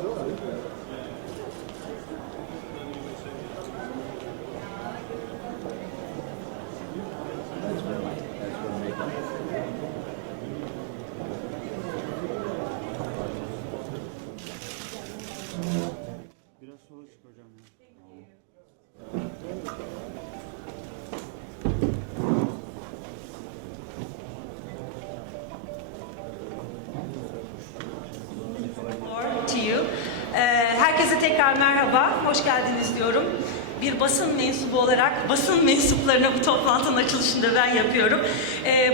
Biraz sola çık hocam. To you. Herkese tekrar merhaba, hoş geldiniz diyorum. Bir basın mensubu olarak basın mensuplarına bu toplantının açılışında ben yapıyorum.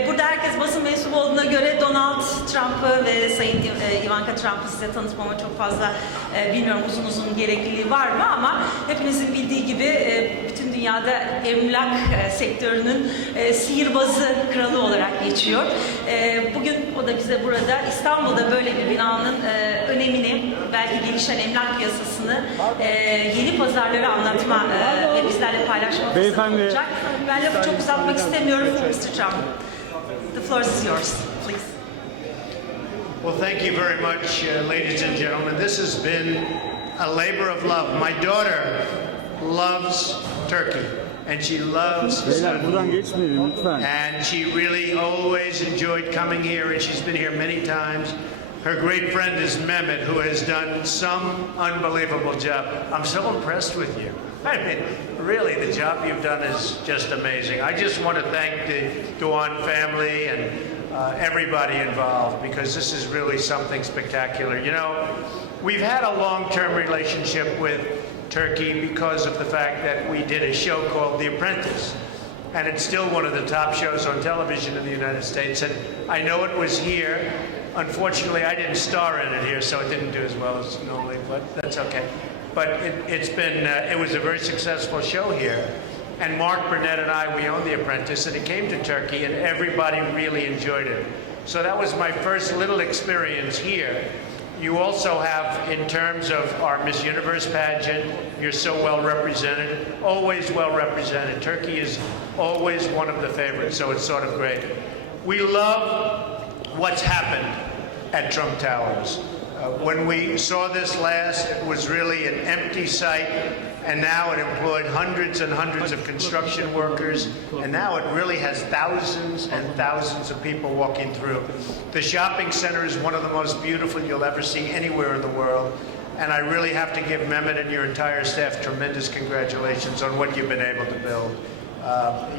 Burada herkes basın mensubu olduğuna göre Donald Trump'ı ve Sayın Ivanka Trump'ı size tanıtmama çok fazla bilmiyorum uzun gerekliliği var mı, ama hepinizin bildiği gibi bütün dünyada emlak sektörünün sihirbazı kralı olarak geçiyor. Bugün o da bize burada İstanbul'da böyle bir binanın önemini, belki gelişen emlak piyasasını yeni pazarlara anlatma ve bizlerle paylaşma fırsatı olacak. Ben lafı çok uzatmak istemiyorum. Mr. Trump, the floor is yours, please. Well, thank you very much, ladies and gentlemen. This has been a labor of love. My daughter loves Turkey, and she loves Istanbul. And she really always enjoyed coming here, and she's been here many times. Her great friend is Mehmet, who has done some unbelievable job. I'm so impressed with you. I mean, really, the job you've done is just amazing. I just want to thank the Doğan family and everybody involved, because this is really something spectacular. You know, we've had a long-term relationship with Turkey because of the fact that we did a show called The Apprentice. And it's still one of the top shows on television in the United States. And I know it was here. Unfortunately, I didn't star in it here, so it didn't do as well as normally, but that's okay. But it was a very successful show here. And Mark Burnett and I, we own The Apprentice, and it came to Turkey, and everybody really enjoyed it. So that was my first little experience here. You also have, in terms of our Miss Universe pageant, you're so well represented, always well represented. Turkey is always one of the favorites, so it's sort of great. We love what's happened at Trump Towers. When we saw this last, it was really an empty site, and now it employed hundreds and hundreds of construction workers, and now it really has thousands and thousands of people walking through. The shopping center is one of the most beautiful you'll ever see anywhere in the world, and I really have to give Mehmet and your entire staff tremendous congratulations on what you've been able to build.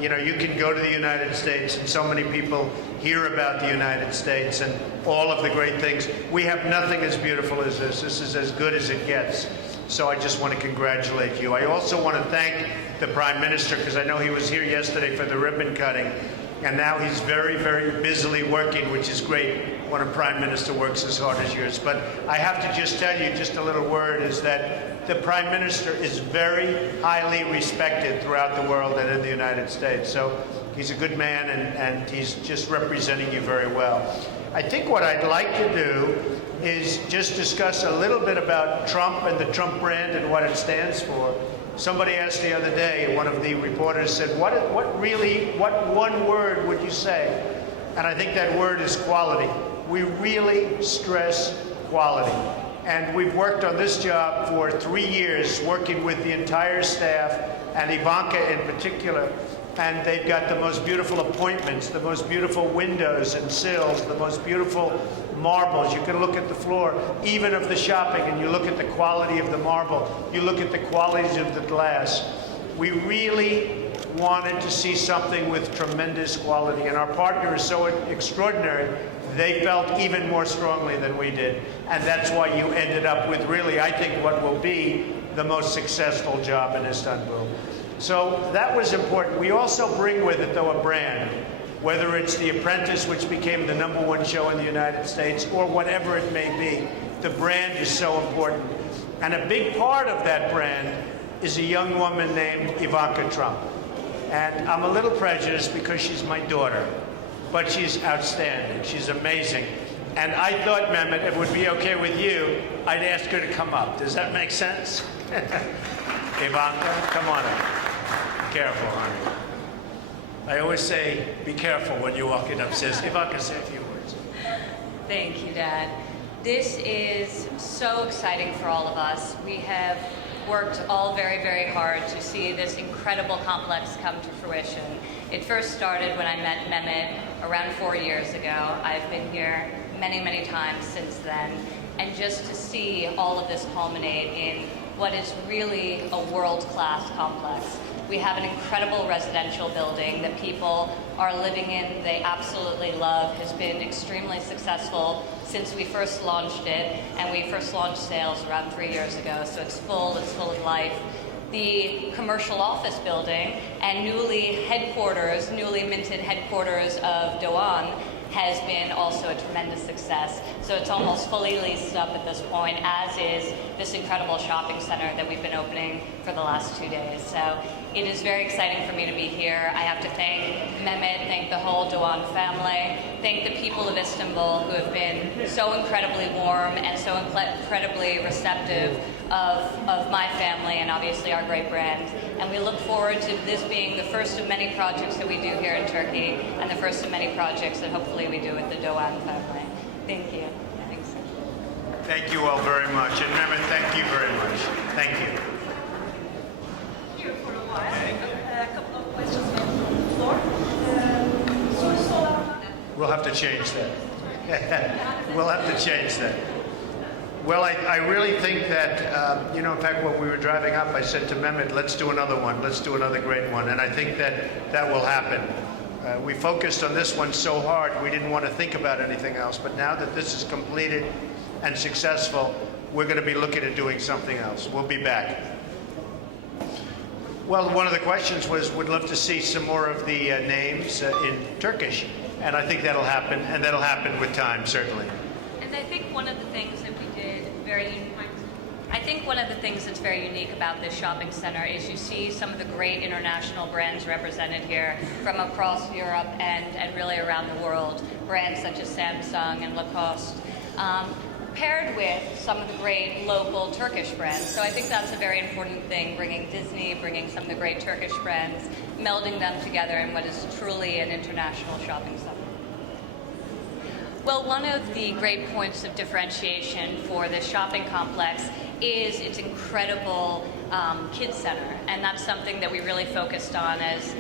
You know, you can go to the United States, and so many people hear about the United States and all of the great things. We have nothing as beautiful as this. This is as good as it gets. So I just want to congratulate you. I also want to thank the Prime Minister, because I know he was here yesterday for the ribbon cutting, and now he's very busily working, which is great when a Prime Minister works as hard as yours. But I have to just tell you, just a little word, is that the Prime Minister is very highly respected throughout the world and in the United States. So he's a good man, and he's just representing you very well. I think what I'd like to do is just discuss a little bit about Trump and the Trump brand and what it stands for. Somebody asked the other day, one of the reporters said, what one word would you say? And I think that word is quality. We really stress quality. And we've worked on this job for 3 years, working with the entire staff, and Ivanka in particular. And they've got the most beautiful appointments, the most beautiful windows and sills, the most beautiful marbles. You can look at the floor, even of the shopping, and you look at the quality of the marble. You look at the quality of the glass. We really wanted to see something with tremendous quality, and our partner is so extraordinary. They felt even more strongly than we did, and that's why you ended up with really, I think, what will be the most successful job in Istanbul. So that was important. We also bring with it, though, a brand, whether it's The Apprentice, which became the #1 show in the United States, or whatever it may be. The brand is so important. And a big part of that brand is a young woman named Ivanka Trump. And I'm a little prejudiced because she's my daughter, but she's outstanding. She's amazing. And I thought, Mehmet, if it would be okay with you, I'd ask her to come up. Does that make sense? Ivanka, come on up. Careful, honey. I always say, be careful when you're walking upstairs. Ivanka, say a few words. Thank you, Dad. This is so exciting for all of us. We have worked all very, very hard to see this incredible complex come to fruition. It first started when I met Mehmet around 4 years ago. I've been here many, many times since then. And just to see all of this culminate in what is really a world-class complex. We have an incredible residential building that people are living in, they absolutely love, has been extremely successful since we first launched it, and we first launched sales around 3 years ago, so it's full of life. The commercial office building and newly minted headquarters of Doğan has been also a tremendous success. So it's almost fully leased up at this point, as is this incredible shopping center that we've been opening for the last 2 days. So it is very exciting for me to be here. I have to thank Mehmet, thank the whole Doğan family, thank the people of Istanbul who have been so incredibly warm and so incredibly receptive of my family and obviously our great brand. And we look forward to this being the first of many projects that we do here in Turkey and the first of many projects that hopefully we do with the Doğan family. Thank you. Thanks. Thank you all very much. And Mehmet, thank you very much. Thank you. Here for a while. A couple of questions from the floor. Sorusu olanlar. We'll have to change that. We'll have to change that. Well, I really think that, in fact, when we were driving up, I said to Mehmet, let's do another one. Let's do another great one. And I think that will happen. We focused on this one so hard, we didn't want to think about anything else. But now that this is completed and successful, we're going to be looking at doing something else. We'll be back. Well, one of the questions was, would love to see some more of the names in Turkish. And I think that'll happen, and that'll happen with time, certainly. And I think one of the things that we did one of the things that's very unique about this shopping center is you see some of the great international brands represented here from across Europe and really around the world. Brands such as Samsung and Lacoste, paired with some of the great local Turkish brands. So I think that's a very important thing, bringing Disney, bringing some of the great Turkish brands, melding them together in what is truly an international shopping center. Well, one of the great points of differentiation for this shopping complex is its incredible kids center, and that's something that we really focused on as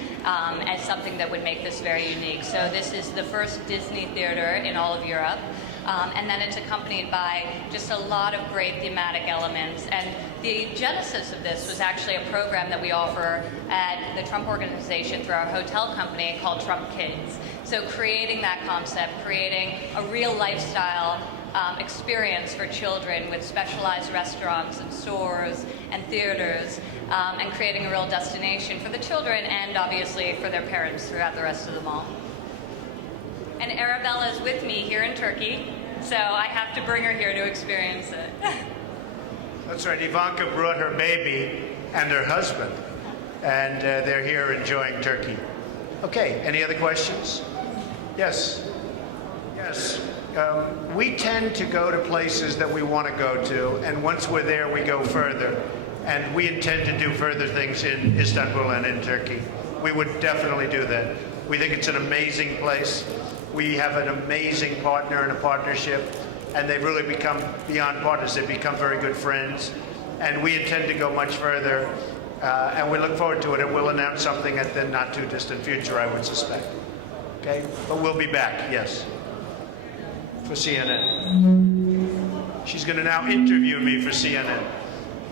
something that would make this very unique. So this is the first Disney theater in all of Europe, and then it's accompanied by just a lot of great thematic elements. And the genesis of this was actually a program that we offer at the Trump Organization through our hotel company called Trump Kids. So creating that concept, creating a real lifestyle experience for children with specialized restaurants and stores and theaters, and creating a real destination for the children and obviously for their parents throughout the rest of the mall. And Arabella is with me here in Turkey, so I have to bring her here to experience it. That's right. Ivanka brought her baby and her husband, and they're here enjoying Turkey. Okay, any other questions? Yes. Yes. We tend to go to places that we want to go to, and once we're there, we go further. And we intend to do further things in Istanbul and in Turkey. We would definitely do that. We think it's an amazing place. We have an amazing partner and a partnership, and they've really become beyond partners. They've become very good friends, and we intend to go much further, and we look forward to it, and we'll announce something at the not too distant future, I would suspect. Okay? But we'll be back, yes, for CNN. She's going to now interview me for CNN.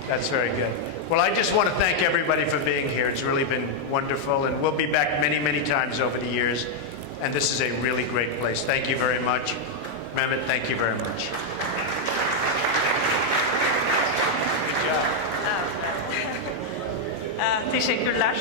That's very good. Well, I just want to thank everybody for being here. It's really been wonderful, and we'll be back many, many times over the years. And this is a really great place. Thank you very much. Mehmet, thank you very much. Good job. Teşekkürler.